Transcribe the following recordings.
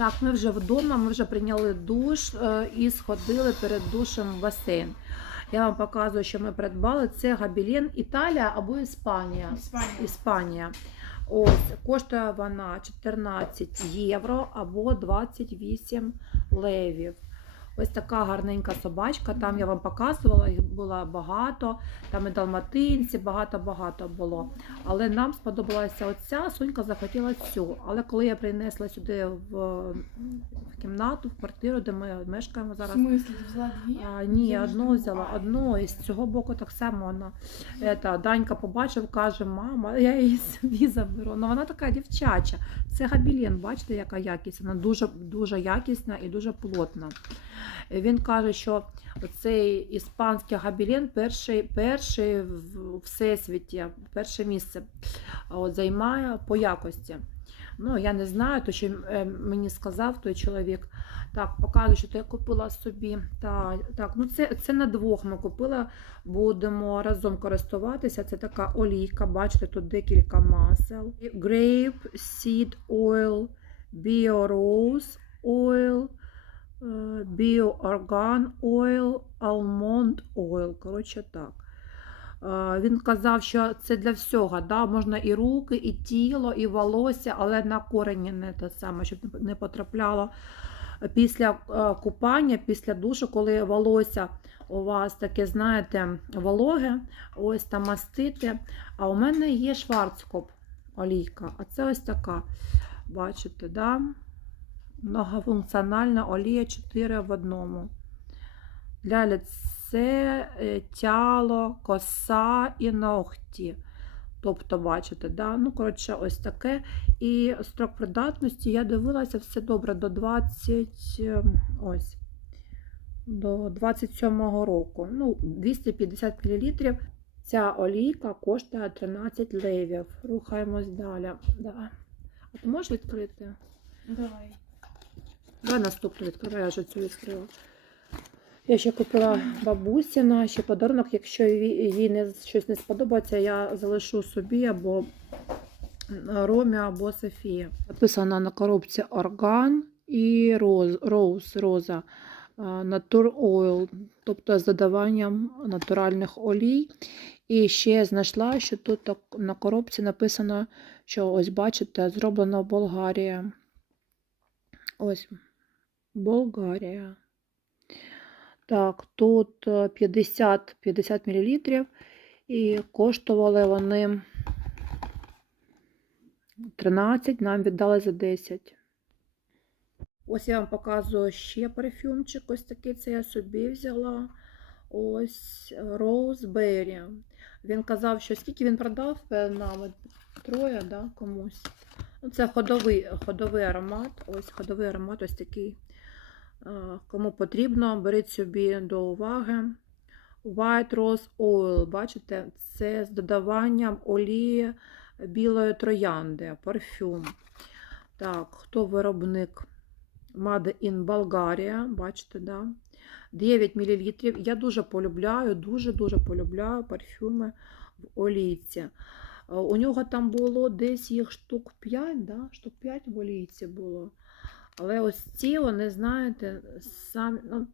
Так, ми вже вдома, ми вже прийняли душ е, і сходили перед душем в басейн. Я вам показую, що ми придбали. Це габілін Італія або Іспанія. Іспанія. Іспанія. Ось коштує вона 14 євро або 28 левів. Ось така гарненька собачка. Там я вам показувала, їх було багато. Там і далматинці, багато-багато було. Але нам сподобалася оця, Сонька захотіла цю. Але коли я принесла сюди в, в кімнату, в квартиру, де ми мешкаємо В зараз. смислі, ти взяла дві? А, ні, одну взяла, одну, і з цього боку так само вона. Ета, Данька побачив, каже, мама, я її собі заберу. Ну вона така дівчача. Це габілін, бачите, яка якість. Вона дуже, дуже якісна і дуже плотна. Він каже, що цей іспанський габілін перший, перший в всесвіті, перше місце от, займає по якості. Ну, я не знаю, то що е, мені сказав той чоловік. Так, показую, що то я купила собі. Так, так ну це, це на двох ми купили. Будемо разом користуватися. Це така олійка. Бачите, тут декілька масел. Grape Seed Oil, Bio Rose е, Organ Oil, Almond Oil. Коротше так. Він казав, що це для всього, да? можна і руки, і тіло, і волосся, але на корені не те саме, щоб не потрапляло після купання, після душу, коли волосся у вас таке, знаєте, вологе, ось там мастити. А у мене є шварцкоп олійка, а це ось така. Бачите, да? Многофункціональна олія 4 в одному. Для лице, е, тіло, коса і ногті. Тобто, бачите, да? ну, коротше, ось таке. І строк придатності я дивилася все добре до 20, е, ось, до 27-го року. Ну, 250 мл. Ця олійка коштує 13 левів. Рухаємось далі. Да. А ти можеш відкрити? Давай. Давай наступну відкривай, я вже цю відкрила. Я ще купила бабусі на ще подарунок. Якщо їй не, щось не сподобається, я залишу собі або Ромі, або Софії. Написано на коробці орган і роз, роуз, роза. Натур ойл, тобто з додаванням натуральних олій. І ще знайшла, що тут на коробці написано, що ось бачите, зроблено Болгарія. Ось Болгарія. Так, тут е, 50, 50 мл і коштували вони 13, нам віддали за 10. Ось я вам показую ще парфюмчик. Ось такий це я собі взяла. Ось Roseberry. Він казав, що скільки він продав е, нам троє, да, комусь. Ну, це ходовий, ходовий аромат. Ось ходовий аромат, ось такий. Е, Кому потрібно, беріть собі до уваги. White Rose Oil, бачите, це з додаванням олії білої троянди, парфюм. Так, хто виробник? Made in Bulgaria, бачите, да? 9 мл. Я дуже полюбляю, дуже-дуже полюбляю парфюми в олійці. Е, У нього там було десь їх штук 5, да? штук 5 в олійці було. Але ось ці, вони, знаєте, самі, ну,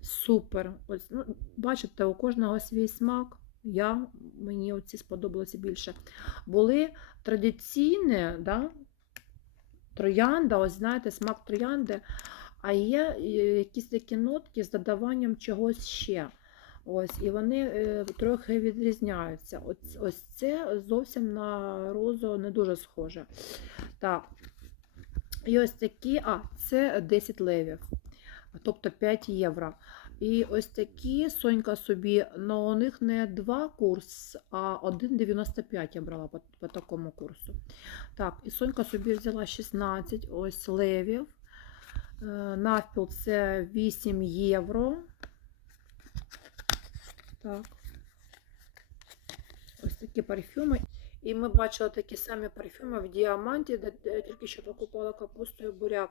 супер. Ось, ну, бачите, у кожного свій смак. Я, мені оці сподобалося більше. Були традиційні, да? троянда, ось знаєте, смак троянди, а є е, якісь такі нотки з додаванням чогось ще. Ось, і вони е, трохи відрізняються. Ось, ось це зовсім на розу не дуже схоже. Так. І ось такі, а, це 10 левів, тобто 5 євро. І ось такі Сонька собі, але у них не два курс, а 1,95 я брала по, по такому курсу. Так, і Сонька собі взяла 16 ось левів. Е, Навпіл це 8 євро. Так. Ось такі парфюми. І ми бачили такі самі парфюми в діаманті, де, тільки що покупала капусту і буряк.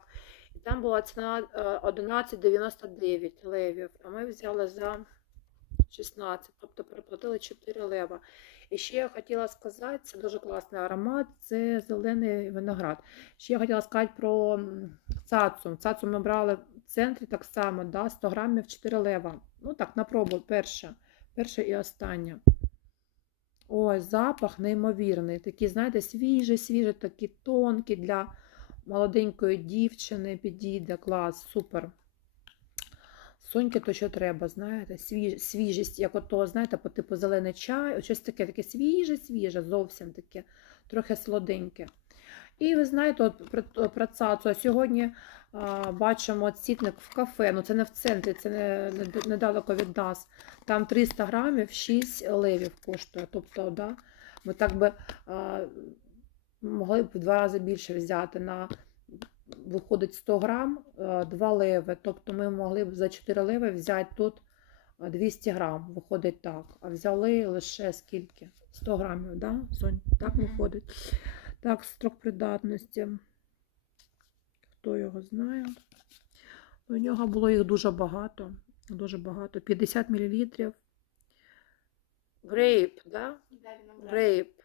І там була ціна е, 11,99 левів, а ми взяли за 16, тобто переплатили 4 лева. І ще я хотіла сказати, це дуже класний аромат, це зелений виноград. Ще я хотіла сказати про цацу. Цацу ми брали в центрі так само, да, 100 грамів 4 лева. Ну так, на пробу перше. Перше і останнє. Ой, запах неймовірний. Такий, знаєте, свіжий, свіжий, такий тонкий для молоденької дівчини підійде. Клас, супер. Соньки то що треба, знаєте, свіж, свіжість, як ото, знаєте, по типу зелений чай, Ось щось таке, таке свіже, свіже, зовсім таке, трохи солоденьке. І ви знаєте, от про, про цацу. А сьогодні а, бачимо цітник в кафе. Ну це не в центрі, це не, не, недалеко від нас. Там 300 грамів 6 левів коштує. Тобто, да, ми так би а, могли б в два рази більше взяти на виходить 100 грам, 2 леви. Тобто ми могли б за 4 леви взяти тут 200 грам. Виходить так. А взяли лише скільки? 100 грамів, да? Сонь? Так виходить. Так, строк придатності. Хто його знає? У нього було їх дуже багато. Дуже багато. 50 мл. Грейп, да? Грейп.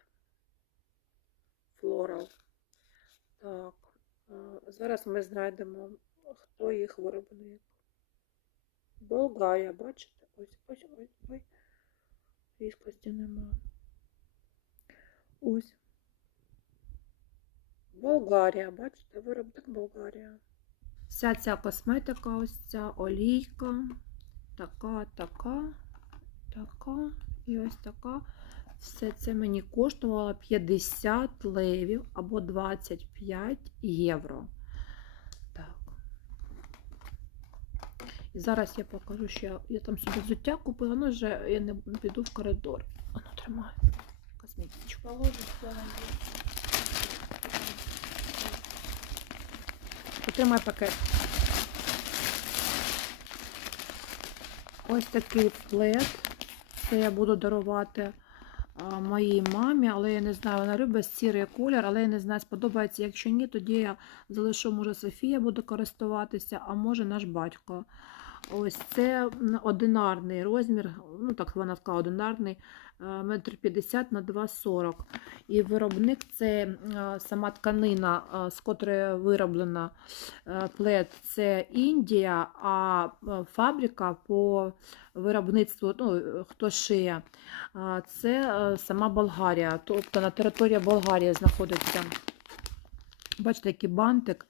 Флорал. Так. е, Зараз ми знайдемо, хто їх виробник. Болгарія, бачите? Ось, ось, ось, ой. Різкості нема. Ось. Болгарія, бачите, виробник Болгарія. Вся ця косметика, ось ця олійка, така, така, така і ось така. Все це мені коштувало 50 левів або 25 євро. Так. І зараз я покажу, що я, я там собі взуття купила, ну вже я не піду в коридор. Ану, тримаю косметичку. Потримай пакет. Ось такий плед. Це я буду дарувати моїй мамі, але я не знаю, вона любить сірий колір, але я не знаю, сподобається. Якщо ні, тоді я залишу, може, Софія буде користуватися, а може наш батько. Ось це одинарний розмір, ну так вона сказала, одинарний, е, метр 50 на 2,40. І виробник це е, сама тканина, е, з котрої вироблена е, плед, це Індія, а е, фабрика по виробництву, ну, е, хто шиє, це е, сама Болгарія. Тобто на території Болгарії знаходиться. Бачите, який бантик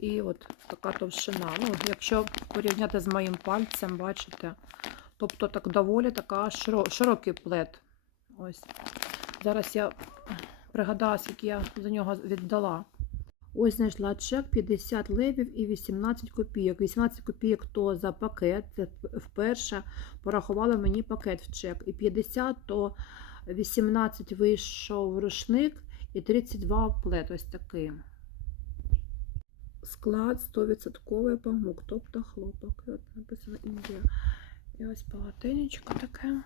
і от така товщина. Ну, якщо порівняти з моїм пальцем, бачите. Тобто так доволі така широкий плед. Ось. Зараз я пригадаю, скільки я за нього віддала. Ось знайшла чек 50 левів і 18 копійок. 18 копійок то за пакет. Це вперше порахували мені пакет в чек. І 50 то 18 вийшов рушник і 32 плед. Ось такий. Склад 100% памук, тобто хлопок. І От написано Індія. І ось полотенечко таке.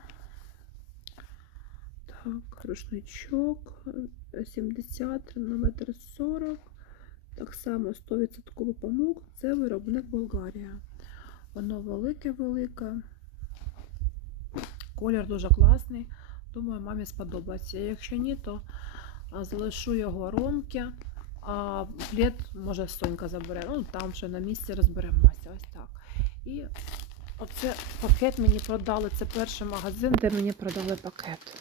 Так, рушничок 70 на метр 40. Так само 100% памук. Це виробник Болгарія. Воно велике-велике. Колір дуже класний. Думаю, мамі сподобається. Якщо ні, то залишу його ромки, а плед, може, Сонька забере. Ну, там вже на місці розберемося. Ось так. І оце пакет мені продали. Це перший магазин, де мені продали пакет.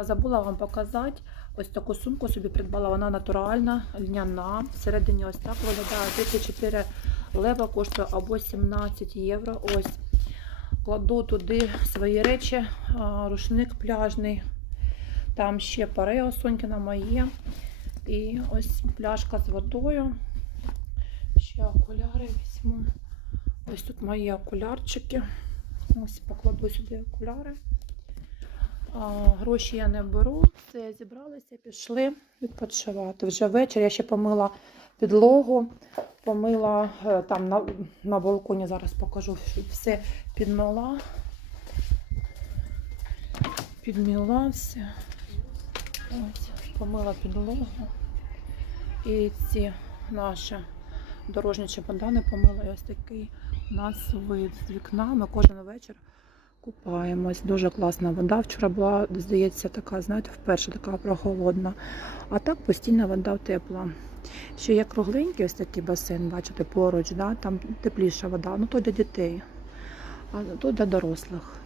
Забула вам показати. Ось таку сумку собі придбала. Вона натуральна, льняна. Всередині ось так виглядає 34 лева коштує або 17 євро. Ось кладу туди свої речі, рушник пляжний. Там ще парео Сонькіна моє. І ось пляшка з водою. Ще окуляри візьму. Ось тут мої окулярчики. Ось покладу сюди окуляри. А, гроші я не беру. Все, зібралися, пішли відпочивати. Вже вечір я ще помила підлогу, помила е, там на, на балконі, зараз покажу, що все підмила. Підміла все. Ось, помила підлогу. І ці наші дорожні чемодани помила. І ось такий у нас вид з вікна. Ми кожен вечір Купаємось. Дуже класна вода. Вчора була, здається, така, знаєте, вперше така прохолодна. А так постійна вода тепла. Ще є кругленький ось такий басейн, бачите, поруч, да? там тепліша вода. Ну то для дітей, а то для дорослих.